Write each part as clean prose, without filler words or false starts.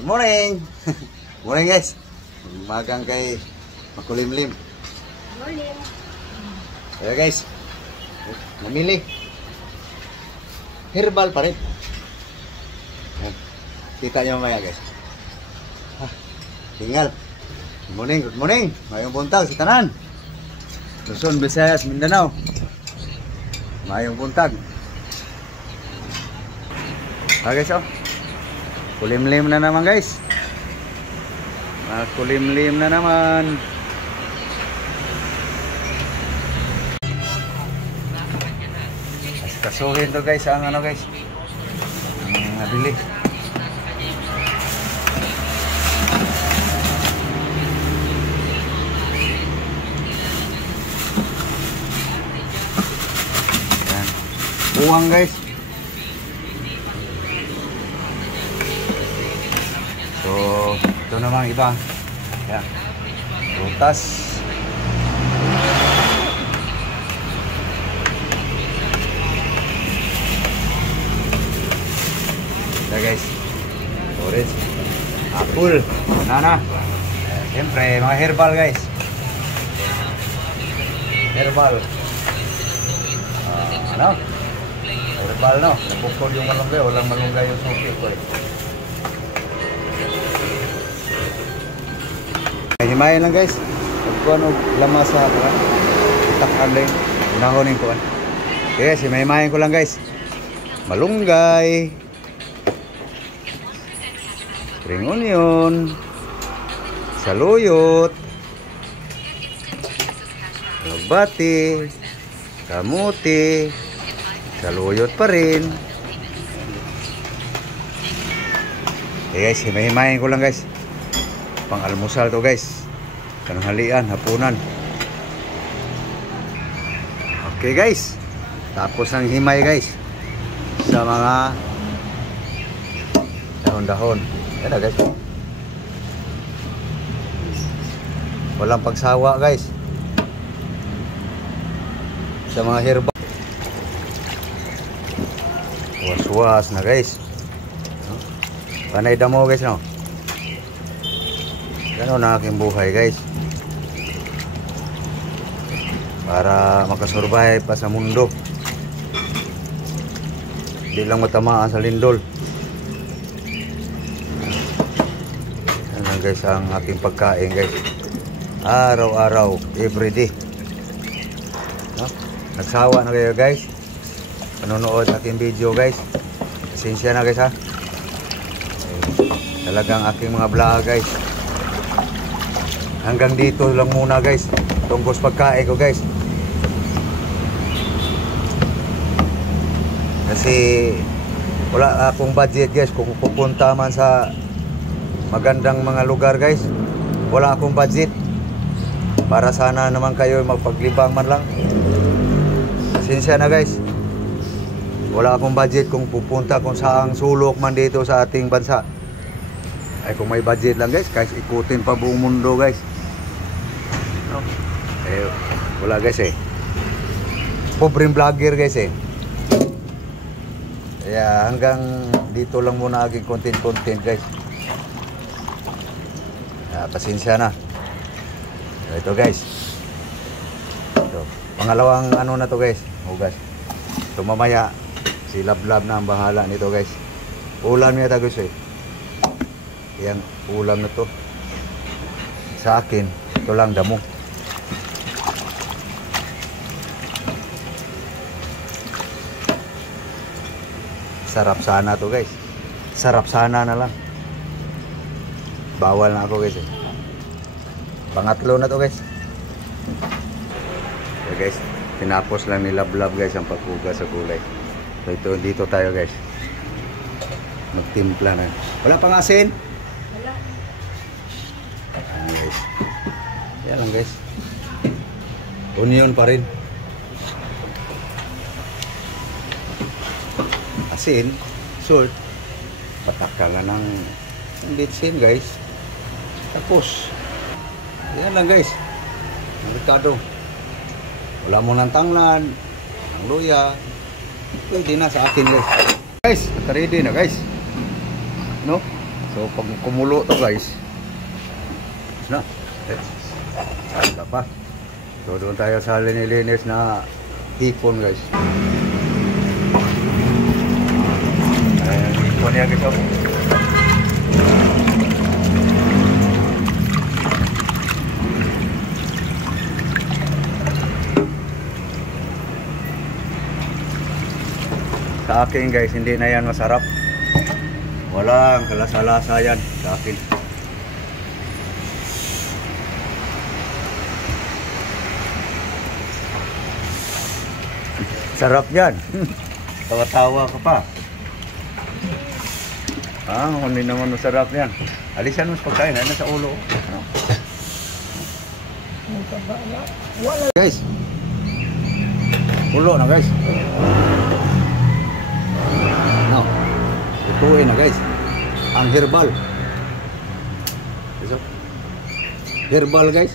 Good morning! Morning guys! Umagang kay makulimlim. Morning! Ayan guys, namili. Herbal pa rin. Ayan. Kita nyo mamaya guys. Tinggal. Good morning, good morning. Mayong buntag sa tanan. Luzon, Visayas, Mindanao. Mayong buntag. Guys, oh. Kulimlim na naman guys. Kulimlim na naman. Kasuhin to guys ang ano guys. Nabili. Yan. Buwang guys. So, ito naman iba. Yan. Prutas. Ito guys. Orange. Apple. Banana. Siyempre, mga herbal guys. Herbal. Ano? Herbal no. Napukol yung malunggay. Walang malunggay yung suki ko eh. Himayan lang guys. Pagkuhan o lama sa itakhan lang. Unahonin ko. Okay guys, himayan ko lang guys. Malunggay. Spring onion. Saluyot. Alugbati. Kamuti. Saluyot pa rin. Okay guys, himayan ko lang guys. Pang almusal to guys. Tanghalian, hapunan. Okay guys. Tapos ang himay guys. Sa mga dahon-dahon. Yan na guys. Walang pagsawa guys. Sa mga herbal. Was-was na guys. Panay damo guys no. Ganun na aking buhay guys. Para makasurvive pa sa mundo. Hindi lang matamaan sa lindol. Yan lang guys ang aking pagkain guys. Araw-araw, everyday. No? Nagsawa na kayo guys. Panonood aking video guys. Pasensya na guys ha. Talagang aking mga vlog guys. Hanggang dito lang muna guys. Tungkol sa pagkain ko guys. Kasi wala akong budget guys. Kung pupunta man sa magandang mga lugar guys, wala akong budget. Para sana naman kayo magpaglibang man lang. Pasensya na guys. Wala akong budget kung pupunta kung saang sulok man dito sa ating bansa. Ay kung may budget lang guys, kahit ikutin pa buong mundo guys. No? Eh, wala guys eh. Pobreng vlogger guys eh. Kaya hanggang dito lang muna aking content guys. Pasensya na. Ito guys. Ito. Pangalawang ano na to guys. Hugas. So mamaya si Lablab na ang bahala nito guys. Ulam niya guys eh. Yang ulam na to. Sa akin, ito lang damo. Sarap sana to guys. Sarap sana na lang. Bawal na ako guys eh. Pangatlo na to guys. So guys, tinapos lang ni Lablab guys ang paghugas sa gulay. So ito, dito tayo guys. Magtimpla na. Wala pang asin? Wala. Ayan guys. Yan lang guys. Onion pa rin. Asin, salt, pataka nga ng bitsin guys. Tapos, yan lang guys. Ang ricado. Wala mo ng tanglan, ang luya. Pwede na sa akin guys. Guys, ready na guys. No? So So pag kumulo to guys, na, saan pa. So doon tayo sa linilinis na hipon guys. Ayan, hipon yan guys. Sa akin guys, hindi na yan masarap. Walang kalasa-lasa yan sa akin. Sarap yan. Tawa-tawa ka pa. Hindi naman masarap yan. Alisan mo sa pagkain, ano sa ulo. Guys. Ulo na guys. No. Ituin na guys. Ang herbal. Herbal guys.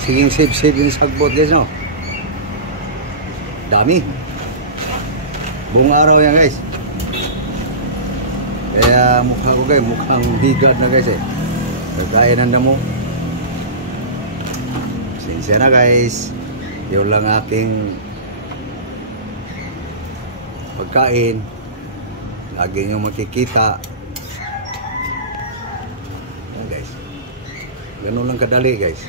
Siging sip-sip yung sagbot guys, no? Dami. Buong araw yan guys. Kaya mukha ko guys, mukhang higad na guys eh. Pagkainan na mo. Sinsya na guys. Yun lang ating pagkain. Lagi nyo makikita. Yan guys. Ganun lang kadali guys.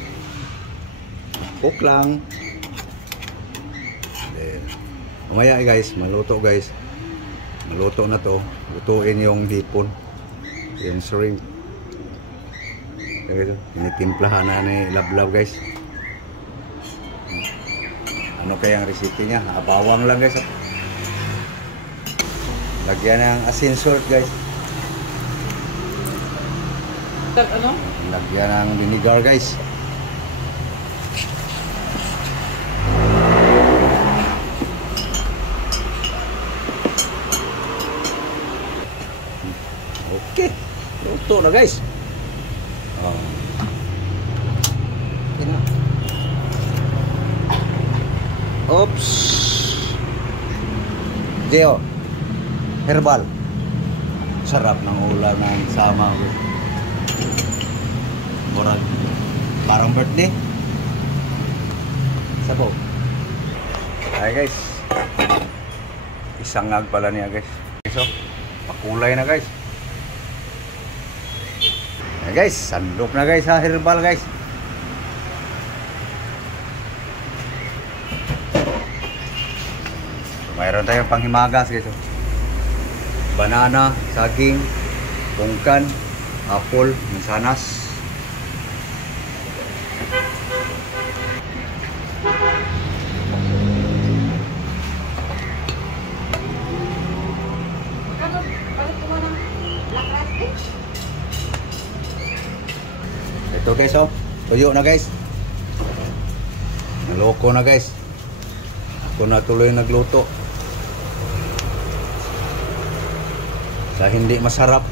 Cook lang. Then, mamaya guys, maluto guys. Maluto na to. Lutuin yung hipon. Yung shrimp. Tinitimplahan na ni Lablab guys. Ano kaya ang recipe niya? Bawang lang guys. Lagyan ng asin salt guys. Ano? Lagyan ng vinegar guys. Okay. Luto na guys. Okay na. Oops. Geo. Herbal. Sarap ng ulam ng sama. Murag. Parang birthday. Sabaw. Ay guys. Isangag pala niya guys. So, pakulay na guys. Ay guys, sandok na guys ha, herbal guys. Mayroon tayong panghimagas guys. Banana, saging, pungkan, apple, mansanas. Ito guys oh, tuyo na guys. Naloko na guys. Ako na tuloy nagluto. Sa hindi masarap.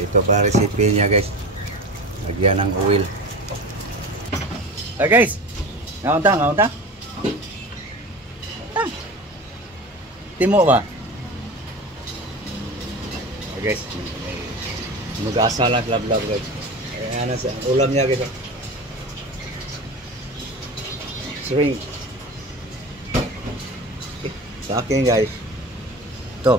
Ito pa recipe niya guys. Lagyan ng oil. Guys. Ngaunta. Timo ba? Guys. Mag-asa lang lab guys. Ayan na sa ulam niya guys. Shrimp. Sa akin guys. Ito.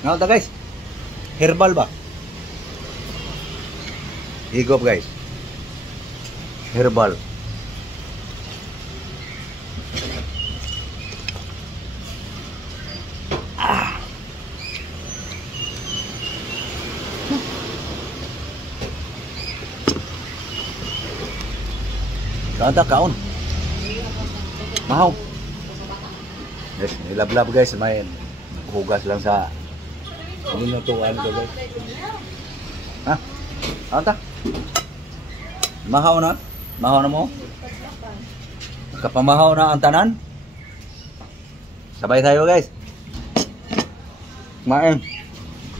Nga guys. Herbal ba? Higop guys. Herbal. Kada kaon. Mahaw. Yes, nilablab guys, may hugas lang sa minutuan ko guys. Ha? Ata? Mahaw na? Mahaw na mo? Kapamahaw na ang tanan? Sabay tayo guys. Kumain.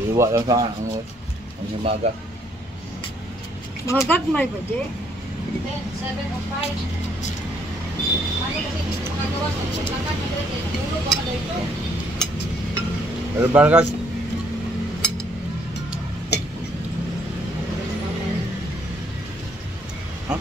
Iwa lang sa ang himaga. Mga gagmay ba, Je? 7 o 5. Ano kasi mga gawa sa pagkakat na dito, tulog ba ka dito? Pero ba guys? Huh?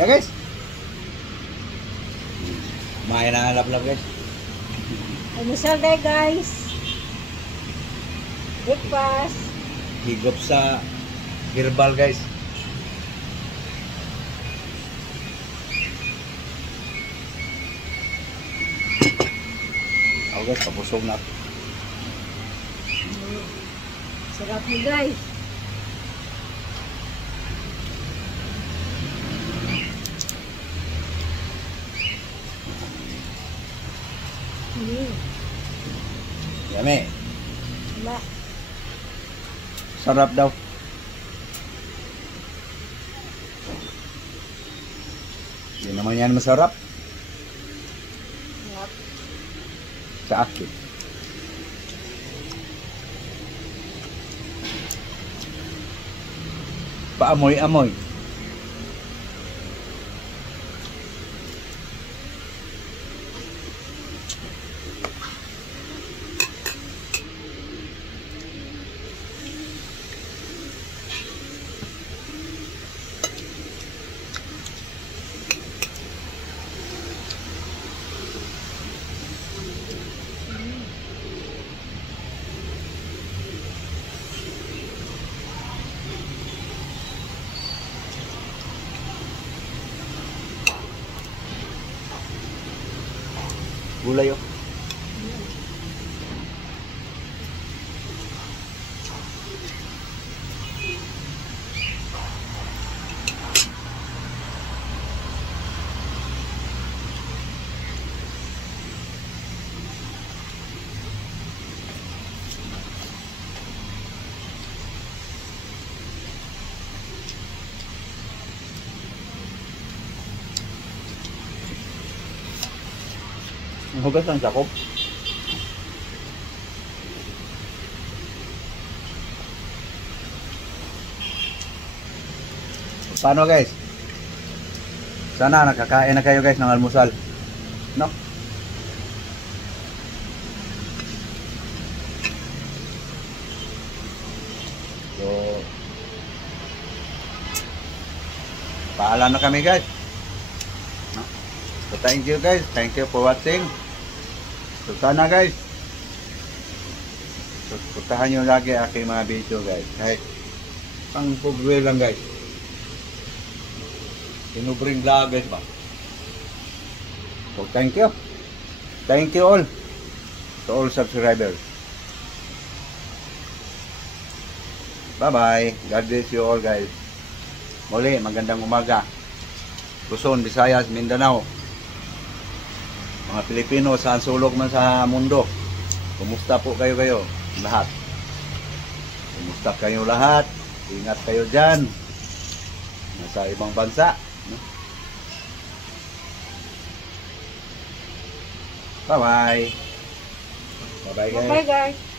Ya guys. Main na lap-lap guys. Almusal day, guys. Breakfast. Higop sa herbal guys. Ako guys, kapusog na. Sarap ni guys. Yummy. Wala. Sarap daw. Hindi naman yan masarap Sarap. sa akin. Paamoy-amoy. Gulay oh. Ang hugas ng sakop. Paano guys? Sana nakakain na kayo guys ng almusal. No? So, paalam na kami guys. No? So thank you guys. Thank you for watching. So sana guys, puntahan nyo lagi aking mga video guys. Kahit pang pugwe lang guys. Tinubring vlog guys ba. So thank you. Thank you all. To all subscribers. Bye bye. God bless you all guys. Muli, magandang umaga. Luzon, Visayas, Mindanao. Mga Pilipino, saan sulok man sa mundo. Kumusta po kayo lahat? Kumusta kayo lahat? Ingat kayo dyan. Nasa ibang bansa. Bye-bye. Bye-bye guys. Bye, guys.